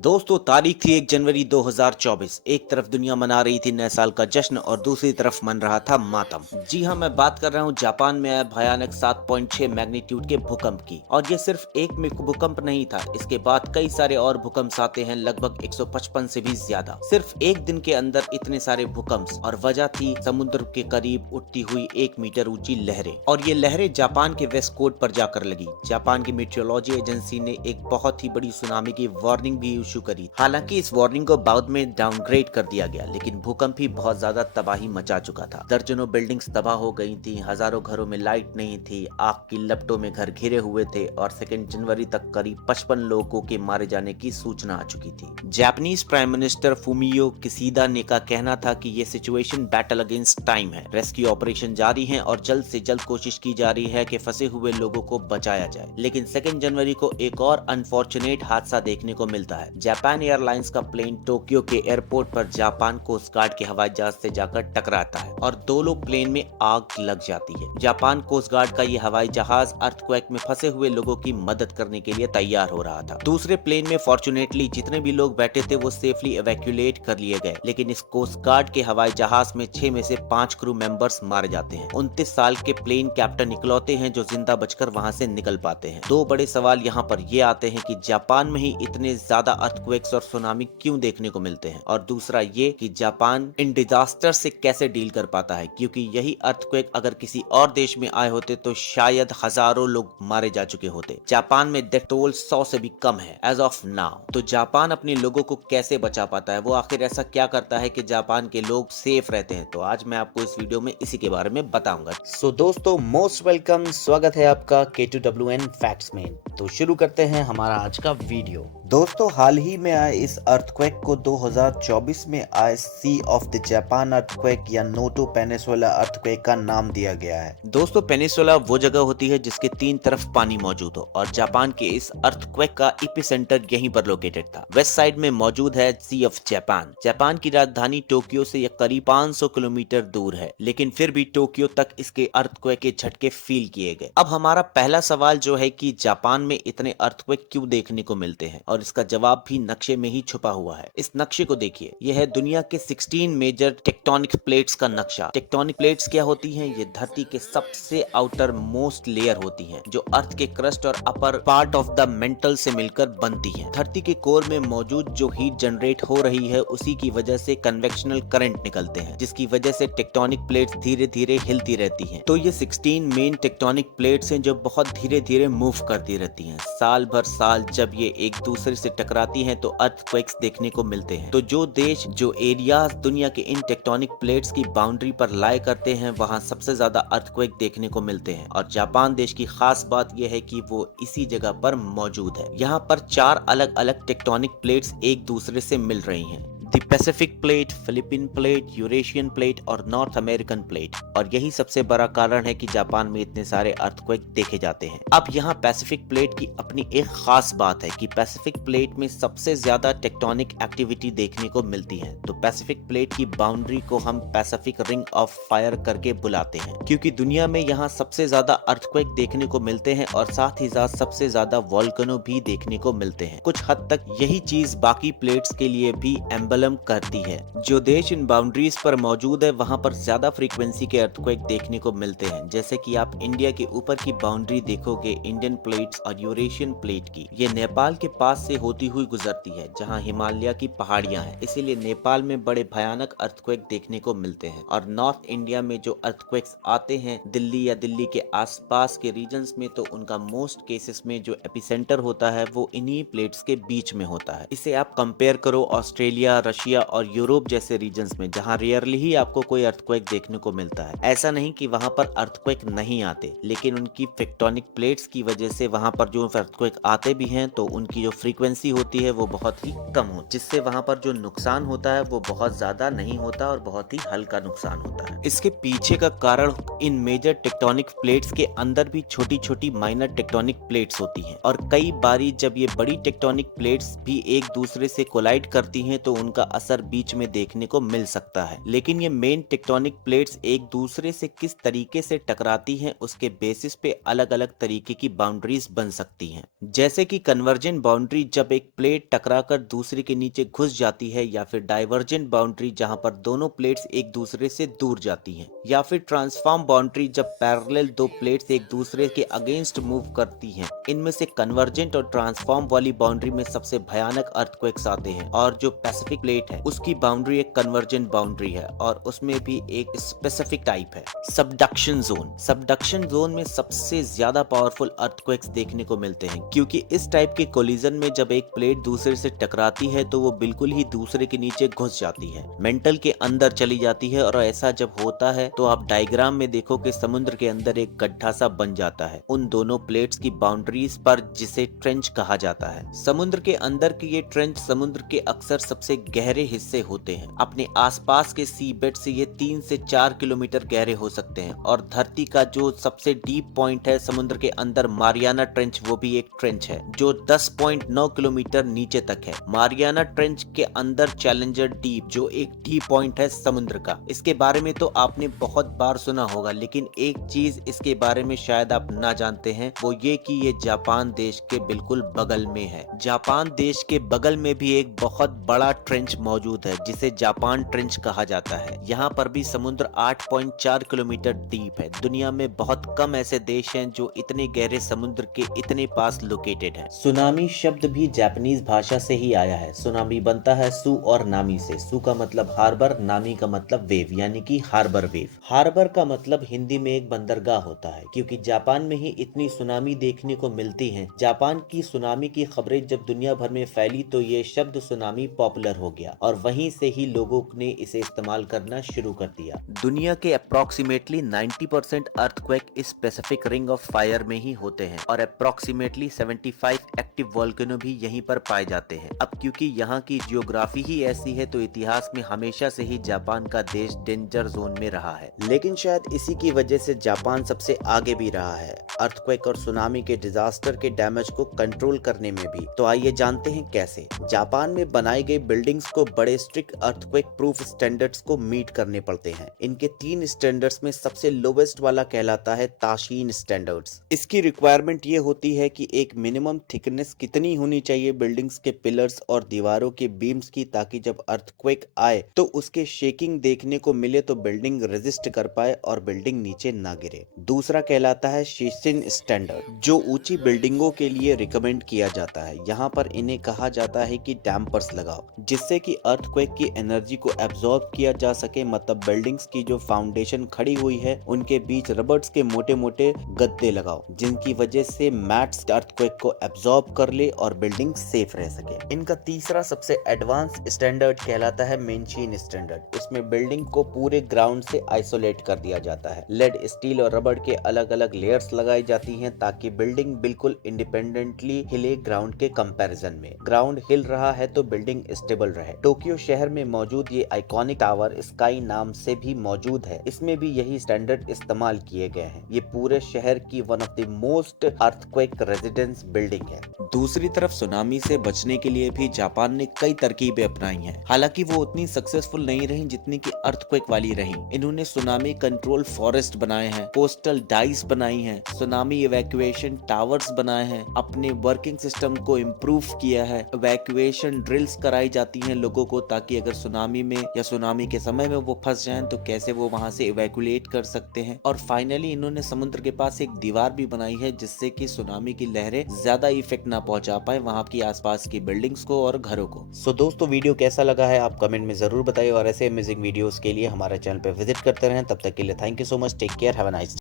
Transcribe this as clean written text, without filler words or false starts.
दोस्तों तारीख थी 1 जनवरी 2024। एक तरफ दुनिया मना रही थी नए साल का जश्न और दूसरी तरफ मन रहा था मातम। जी हाँ, मैं बात कर रहा हूँ जापान में आया भयानक 7.6 मैग्नीट्यूड के भूकंप की। और ये सिर्फ एक भूकंप नहीं था, इसके बाद कई सारे और भूकंप आते हैं, लगभग 155 से भी ज्यादा सिर्फ एक दिन के अंदर। इतने सारे भूकंप और वजह थी समुद्र के करीब उठती हुई 1 मीटर ऊंची लहरें। और ये लहरें जापान के वेस्ट कोस्ट पर जाकर लगी। जापान की मेट्रोलॉजी एजेंसी ने एक बहुत ही बड़ी सुनामी की वार्निंग भी इशू करी। हालांकि इस वार्निंग को बाद में डाउनग्रेड कर दिया गया, लेकिन भूकंप ही बहुत ज्यादा तबाही मचा चुका था। दर्जनों बिल्डिंग्स तबाह हो गई थी, हजारों घरों में लाइट नहीं थी, आग की लपटों में घर घिरे हुए थे और 2 जनवरी तक करीब 55 लोगों के मारे जाने की सूचना आ चुकी थी। Japanese prime minister Fumio Kishida ने का कहना था कि ये सिचुएशन बैटल अगेंस्ट टाइम है। रेस्क्यू ऑपरेशन जारी है और जल्द से जल्द कोशिश की जा रही है कि फंसे हुए लोगों को बचाया जाए। लेकिन 2 जनवरी को एक और अनफॉर्चुनेट हादसा देखने को मिलता है। जापान एयरलाइंस का प्लेन टोक्यो के एयरपोर्ट पर जापान कोस्ट गार्ड के हवाई जहाज से जाकर टकराता है और दोनों प्लेन में आग लग जाती है। जापान कोस्ट गार्ड का ये हवाई जहाज अर्थक्वेक में फंसे हुए लोगों की मदद करने के लिए तैयार हो रहा था। दूसरे प्लेन में फॉर्चुनेटली जितने भी लोग बैठे थे वो सेफली इवैक्यूएट कर लिए गए, लेकिन इस कोस्ट गार्ड के हवाई जहाज में 6 में से 5 क्रू मेंबर्स मारे जाते हैं। 29 साल के प्लेन कैप्टन इकलौते हैं जो जिंदा बचकर वहां से निकल पाते हैं। दो बड़े सवाल यहाँ पर ये आते हैं कि जापान में ही इतने ज्यादा अर्थक्वेक्स और सुनामी क्यों देखने को मिलते हैं, और दूसरा ये कि जापान इन डिजास्टर से कैसे डील कर पाता है, क्योंकि यही अर्थक्वेक अगर किसी और देश में आए होते तो शायद हजारों लोग मारे जा चुके होते। जापान में डेथ टोल 100 से भी कम है एज ऑफ नाउ। तो जापान अपने लोगों को कैसे बचा पाता है, वो आखिर ऐसा क्या करता है कि जापान के लोग सेफ रहते हैं, तो आज मैं आपको इस वीडियो में इसी के बारे में बताऊंगा। सो दोस्तों, मोस्ट वेलकम, स्वागत है आपका K2WN फैक्ट्स में। तो शुरू करते हैं हमारा आज का वीडियो। दोस्तों, हाल ही में आए इस अर्थक्वेक को 2024 में आए सी ऑफ द जापान अर्थक्वेक या नोटो पेनिसुला अर्थक्वेक का नाम दिया गया है। दोस्तों, पेनिसुला वो जगह होती है जिसके 3 तरफ पानी मौजूद हो, और जापान के इस अर्थक्वेक का एपिसेंटर यहीं पर लोकेटेड था। वेस्ट साइड में मौजूद है सी ऑफ जापान। जापान की राजधानी टोक्यो से यह करीब 500 किलोमीटर दूर है, लेकिन फिर भी टोक्यो तक इसके अर्थक्वेक के झटके फील किए गए। अब हमारा पहला सवाल जो है कि जापान में इतने अर्थक्वेक क्यों देखने को मिलते हैं, और इसका जवाब भी नक्शे में ही छुपा हुआ है। इस नक्शे को देखिए, यह है दुनिया के 16 मेजर टेक्टोनिक प्लेट्स का नक्शा। टेक्टोनिक प्लेट्स क्या होती हैं? ये धरती के सबसे आउटर मोस्ट लेयर होती हैं, जो अर्थ के क्रस्ट और upper part of the mental से मिलकर बनती हैं। धरती के कोर में मौजूद जो हीट जनरेट हो रही है, उसी की वजह से कन्वेक्शनल करंट निकलते हैं, जिसकी वजह से टेक्टोनिक प्लेट्स धीरे धीरे हिलती रहती हैं। तो ये 16 मेन टेक्टोनिक प्लेट्स हैं जो बहुत धीरे धीरे मूव करती रहती हैं। साल भर साल जब ये एक दूसरे से टकराती हैं तो अर्थक्वेक्स देखने को मिलते हैं। तो जो देश, जो एरियाज दुनिया के इन टेक्टोनिक प्लेट्स की बाउंड्री पर लाए करते हैं, वहाँ सबसे ज्यादा अर्थक्वेक देखने को मिलते हैं। और जापान देश की खास बात यह है कि वो इसी जगह पर मौजूद है। यहाँ पर 4 अलग अलग टेक्टोनिक प्लेट्स एक दूसरे से मिल रही हैं। The Pacific plate, Philippine plate, Eurasian plate और नॉर्थ अमेरिकन प्लेट। और यही सबसे बड़ा कारण है कि जापान में इतने सारे अर्थक्वेक देखे जाते हैं। अब यहाँ पैसिफिक प्लेट की अपनी एक खास बात है कि पैसिफिक प्लेट में सबसे ज्यादा टेक्टोनिक एक्टिविटी देखने को मिलती है। तो पैसिफिक प्लेट की बाउंड्री को हम पैसिफिक रिंग ऑफ फायर करके बुलाते हैं, क्योंकि दुनिया में यहाँ सबसे ज्यादा अर्थक्वेक देखने को मिलते हैं और साथ ही साथ सबसे ज्यादा वोल्केनो भी देखने को मिलते हैं। कुछ हद तक यही चीज बाकी प्लेट्स के लिए भी एम्बलम करती है। जो देश इन बाउंड्रीज पर मौजूद है, वहां पर ज्यादा फ्रीक्वेंसी के अर्थक्वेक देखने को मिलते हैं। जैसे कि आप इंडिया के ऊपर की बाउंड्री देखोगे, इंडियन प्लेट्स और यूरेशियन प्लेट की, ये नेपाल के पास से होती हुई गुजरती है, जहां हिमालय की पहाड़ियां हैं। इसीलिए नेपाल में बड़े भयानक अर्थक्वेक देखने को मिलते हैं। और नॉर्थ इंडिया में जो अर्थक्वेक्स आते हैं दिल्ली या दिल्ली के आसपास के रीजन्स में, तो उनका मोस्ट केसेस में जो एपिसेंटर होता है वो इन्हीं प्लेट्स के बीच में होता है। इसे आप कंपेयर करो ऑस्ट्रेलिया, रशिया और यूरोप जैसे रीजन्स में, जहां रेयरली ही आपको कोई अर्थक्वेक देखने को मिलता है। ऐसा नहीं कि वहां पर अर्थक्वेक नहीं आते, लेकिन उनकी टेक्टोनिक प्लेट्स की वजह से वहां पर जो अर्थक्वेक आते भी हैं तो उनकी जो फ्रीक्वेंसी होती है वो बहुत ही कम हो, जिससे वहां पर जो नुकसान होता है वो बहुत ज्यादा नहीं होता और बहुत ही हल्का नुकसान होता है। इसके पीछे का कारण इन मेजर टेक्टोनिक प्लेट्स के अंदर भी छोटी छोटी माइनर टेक्टोनिक प्लेट्स होती हैं, और कई बारी जब ये बड़ी टेक्टोनिक प्लेट्स भी एक दूसरे से कोलाइड करती हैं तो उनका का असर बीच में देखने को मिल सकता है। लेकिन ये मेन टेक्टोनिक प्लेट्स एक दूसरे से किस तरीके से टकराती हैं उसके बेसिस पे अलग अलग तरीके की बाउंड्रीज बन सकती हैं। जैसे कि कन्वर्जेंट बाउंड्री जब एक प्लेट टकराकर दूसरे के नीचे घुस जाती है, या फिर डाइवर्जेंट बाउंड्री जहां पर दोनों प्लेट्स एक दूसरे से दूर जाती हैं, या फिर ट्रांसफॉर्म बाउंड्री जब पैरेलल दो प्लेट्स एक दूसरे के अगेंस्ट मूव करती हैं। इनमें से कन्वर्जेंट और ट्रांसफॉर्म वाली बाउंड्री में सबसे भयानक अर्थक्वेक्स आते हैं, और जो पैसिफिक प्लेट है उसकी बाउंड्री एक कन्वर्जेंट बाउंड्री है और उसमें भी एक स्पेसिफिक टाइप है, सबडक्शन जोन। सबडक्शन जोन में सबसे ज्यादा पावरफुल अर्थक्वेक्स देखने को मिलते हैं, क्योंकि इस टाइप के कोलिजन में जब एक प्लेट दूसरे से टकराती है तो वो बिल्कुल ही दूसरे के नीचे घुस जाती है, मेंटल के अंदर चली जाती है। और ऐसा जब होता है तो आप डायग्राम में देखो कि समुद्र के अंदर एक गड्ढा सा बन जाता है उन दोनों प्लेट्स की बाउंड्रीज पर, जिसे ट्रेंच कहा जाता है। समुद्र के अंदर के ये ट्रेंच समुद्र के अक्सर सबसे गहरे हिस्से होते हैं। अपने आसपास के सी बेड से ये 3 से 4 किलोमीटर गहरे हो सकते हैं, और धरती का जो सबसे डीप पॉइंट है समुद्र के अंदर, मारियाना ट्रेंच, वो भी एक ट्रेंच है जो 10.9 किलोमीटर नीचे तक है। मारियाना ट्रेंच के अंदर चैलेंजर डीप, जो एक डीप पॉइंट है समुद्र का, इसके बारे में तो आपने बहुत बार सुना होगा, लेकिन एक चीज इसके बारे में शायद आप ना जानते हैं, वो ये कि ये जापान देश के बिल्कुल बगल में है। जापान देश के बगल में भी एक बहुत बड़ा ट्रेंच मौजूद है जिसे जापान ट्रेंच कहा जाता है। यहाँ पर भी समुद्र 8.4 किलोमीटर डीप है। दुनिया में बहुत कम ऐसे देश हैं जो इतने गहरे समुद्र के इतने पास लोकेटेड है। सुनामी शब्द भी जापानीज भाषा से ही आया है। सुनामी बनता है सु और नामी से। सु का मतलब हार्बर, नामी का मतलब वेव, यानी कि हार्बर वेव। हार्बर का मतलब हिंदी में एक बंदरगाह होता है, क्योंकि जापान में ही इतनी सुनामी देखने को मिलती हैं। जापान की सुनामी की खबरें जब दुनिया भर में फैली तो ये शब्द सुनामी पॉपुलर हो गया, और वहीं से ही लोगों ने इसे इस्तेमाल करना शुरू कर दिया। दुनिया के अप्रोक्सीमेटली 90% अर्थक्वेक इस पैसिफिक रिंग ऑफ फायर में ही होते हैं, और अप्रोक्सीमेटली 75 एक्टिव वोल्केनो भी यहीं पर पाए जाते हैं। अब क्योंकि यहाँ की जियोग्राफी ही ऐसी है तो इतिहास में हमेशा से ही जापान का देश डेंजर जोन में रहा है। लेकिन शायद इसी की वजह से जापान सबसे आगे भी रहा है अर्थक्वेक और सुनामी के डिजास्टर के डैमेज को कंट्रोल करने में भी। तो आइए जानते हैं कैसे। जापान में बनाई गई बिल्डिंग्स को बड़े स्ट्रिक्ट अर्थक्वेक प्रूफ स्टैंडर्ड्स को मीट करने पड़ते हैं। इनके 3 स्टैंडर्ड्स में सबसे लोवेस्ट वाला कहलाता है ताशीन स्टैंडर्ड्स। इसकी रिक्वायरमेंट ये होती है कि एक मिनिमम थिकनेस कितनी होनी चाहिए बिल्डिंग्स के पिलर्स और दीवारों के बीम्स की, ताकि जब अर्थक्वेक आए तो उसके शेकिंग देखने को मिले तो बिल्डिंग रेजिस्ट कर पाए और बिल्डिंग नीचे ना गिरे। दूसरा कहलाता है शीशिन स्टैंडर्ड, जो ऊंची बिल्डिंगों के लिए रिकमेंड किया जाता है। यहाँ पर इन्हें कहा जाता है कि डैम्पर्स लगाओ, जिससे कि अर्थक्वेक की एनर्जी को एब्जॉर्ब किया जा सके। मतलब बिल्डिंग्स की जो फाउंडेशन खड़ी हुई है उनके बीच रबर्स के मोटे मोटे गद्दे लगाओ, जिनकी वजह से मैट्स अर्थक्वेक को एब्जॉर्ब कर ले और बिल्डिंग सेफ रह सके। इनका तीसरा सबसे एडवांस स्टैंडर्ड कहलाता है मेंशीन स्टैंडर्ड। इसमें बिल्डिंग को पूरे ग्राउंड से आइसोलेट कर दिया जाता है। लेड, स्टील और रबड़ के अलग अलग लेयर्स लगाई जाती हैं ताकि बिल्डिंग बिल्कुल इंडिपेंडेंटली हिले ग्राउंड के कंपैरिजन में। ग्राउंड हिल रहा है तो बिल्डिंग स्टेबल रहे। टोक्यो शहर में मौजूद ये आइकॉनिक टावर स्काई नाम से भी मौजूद है। इसमें भी यही स्टैंडर्ड इस्तेमाल किए गए हैं। ये पूरे शहर की one of the most earthquake residence building है। दूसरी तरफ सुनामी से बचने के लिए भी जापान ने कई तरकीबें अपनाई हैं। हालांकि वो उतनी सक्सेसफुल नहीं रही जितनी कि अर्थक्वेक वाली रही। इन्होंने सुनामी कंट्रोल फॉरेस्ट बनाए हैं, कोस्टल डाइस बनाई हैं, सुनामी इवैक्यूएशन टावर्स बनाए हैं, अपने वर्किंग सिस्टम को इम्प्रूव किया है। इवैक्यूएशन ड्रिल्स कराई जाती हैं लोगों को, ताकि अगर सुनामी में या सुनामी के समय में वो फंस जाएं तो कैसे वो वहां से इवैक्यूएट कर सकते हैं। और फाइनली इन्होंने समुद्र के पास एक दीवार भी बनाई है, जिससे कि सुनामी की लहरें ज्यादा इफेक्ट ना पहुंचा पाए वहां की आसपास की बिल्डिंग्स को और घरों को। सो दोस्तों, वीडियो कैसा लगा है आप कमेंट में जरूर बताइए, और ऐसे अमेजिंग वीडियोस के लिए हमारे चैनल पे विजिट करते रहें। तब तक के लिए thank you so much, take care, have a nice day.